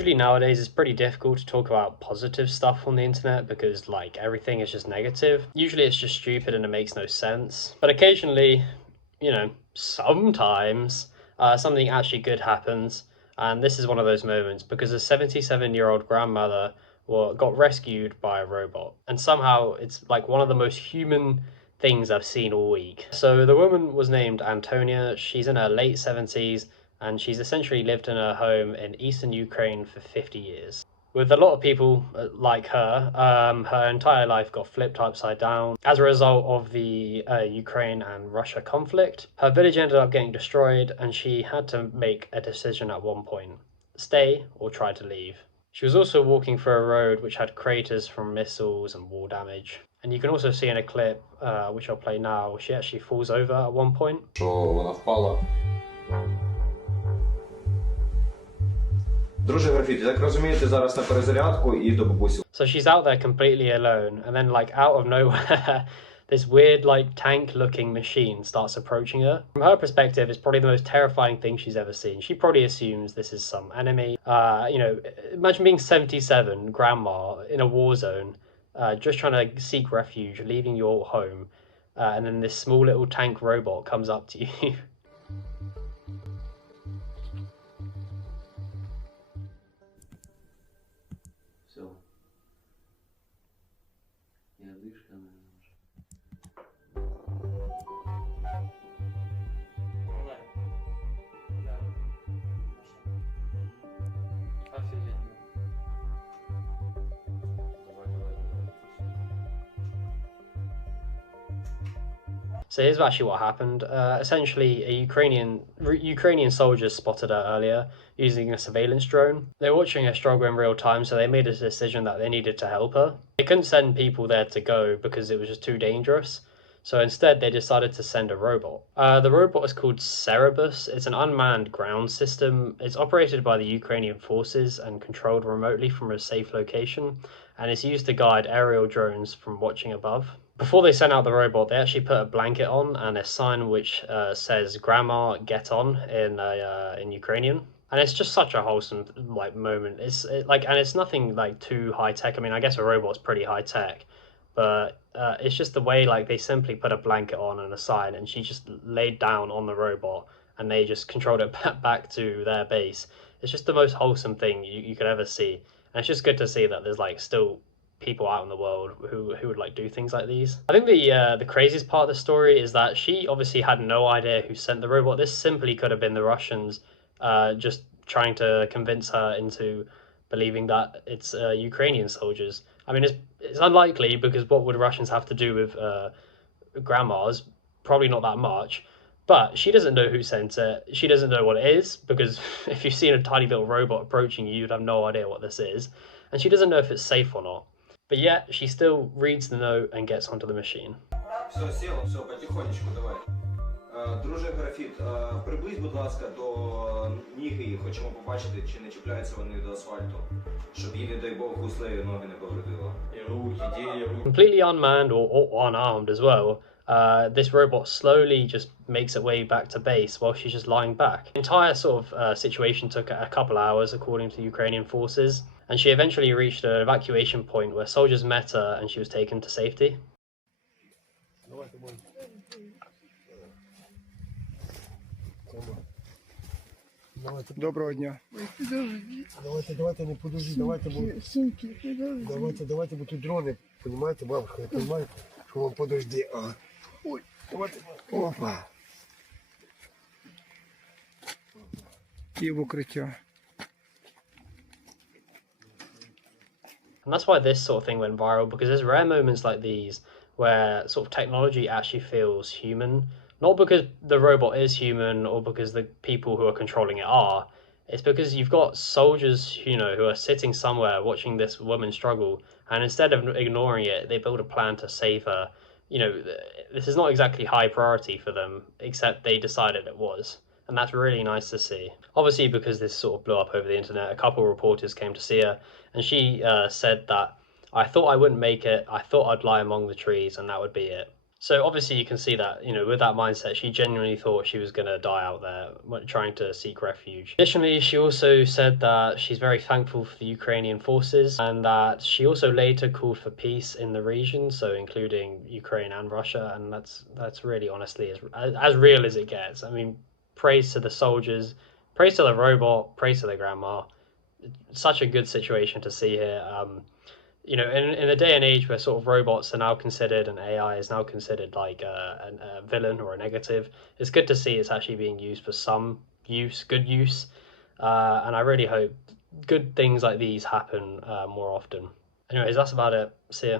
Usually nowadays it's pretty difficult to talk about positive stuff on the internet because like everything is just negative. Usually it's just stupid and it makes no sense. But occasionally, sometimes something actually good happens. And this is one of those moments because a 77-year-old grandmother got rescued by a robot. And somehow it's like one of the most human things I've seen all week. So the woman was named Antonia. She's in her late 70s and she's essentially lived in her home in eastern Ukraine for 50 years. With a lot of people like her, her entire life got flipped upside down. As a result of the Ukraine and Russia conflict, her village ended up getting destroyed, and she had to make a decision at one point: stay or try to leave. She was also walking through a road which had craters from missiles and war damage. And you can also see in a clip, which I'll play now, she actually falls over at one point. Що вона впала. Друже графіті, так розумієте, зараз на перезарядку і до бабусі. So she's out there completely alone, and then like out of nowhere, this weird like tank-looking machine starts approaching her. From her perspective, it's probably the most terrifying thing she's ever seen. She probably assumes this is some enemy. Imagine being 77, grandma in a war zone, just trying to seek refuge, leaving your home, and then this small little tank robot comes up to you. So here's actually what happened. Essentially, Ukrainian soldiers spotted her earlier using a surveillance drone. They were watching her struggle in real time, so they made a decision that they needed to help her. They couldn't send people there to go because it was just too dangerous. So instead, they decided to send a robot. The robot is called Cerebus. It's an unmanned ground system. It's operated by the Ukrainian forces and controlled remotely from a safe location, and it's used to guide aerial drones from watching above. Before they sent out the robot, they actually put a blanket on and a sign which says "Grandma, get on" in Ukrainian. And it's just such a wholesome like moment. And it's nothing like too high tech. I mean, I guess a robot's pretty high tech, but it's just the way like they simply put a blanket on and a sign, and she just laid down on the robot, and they just controlled it back to their base. It's just the most wholesome thing you could ever see, and it's just good to see that there's like still people out in the world who would like do things like these. I think the craziest part of the story is that she obviously had no idea who sent the robot. This simply could have been the Russians just trying to convince her into believing that it's Ukrainian soldiers. I mean, it's unlikely because what would Russians have to do with grandmas? Probably not that much. But she doesn't know who sent it. She doesn't know what it is because if you've seen a tiny little robot approaching you, you'd have no idea what this is. And she doesn't know if it's safe or not. But yet, she still reads the note and gets onto the machine. Все, сіло, все, потихонечку, давай. Друже графіт, приблизь, будь ласка, до ніги і хочемо побачити, чи не чіпляються вони до асфальту, щоб їй, не дай Бог, гуслею ноги не повредило. Completely unmanned or unarmed as well, this robot slowly just makes its way back to base while she's just lying back. The entire sort of situation took a couple hours, according to Ukrainian forces, and she eventually reached an evacuation point where soldiers met her and she was taken to safety. Доброго дня. Давайте, не подожди, давайте, бо тут дрони, понимаете, бабушка, я понимаю, що вам подожди. Ой, давайте, опа. І в укриття. And that's why this sort of thing went viral, because there's rare moments like these where sort of technology actually feels human. Not because the robot is human or because the people who are controlling it are. It's because you've got soldiers, who are sitting somewhere watching this woman struggle, and instead of ignoring it, they build a plan to save her. This is not exactly high priority for them, except they decided it was. And that's really nice to see. Obviously, because this sort of blew up over the internet, a couple of reporters came to see her, and she said that, "I thought I wouldn't make it. I thought I'd lie among the trees, and that would be it." So obviously you can see that, with that mindset, she genuinely thought she was going to die out there trying to seek refuge. Additionally, she also said that she's very thankful for the Ukrainian forces and that she also later called for peace in the region, so including Ukraine and Russia, and that's really honestly as real as it gets. I mean, praise to the soldiers, praise to the robot, praise to the grandma. Such a good situation to see here. In the day and age where sort of robots are now considered and AI is now considered like a villain or a negative, it's good to see it's actually being used for some use, good use. And I really hope good things like these happen more often. Anyways, that's about it. See ya.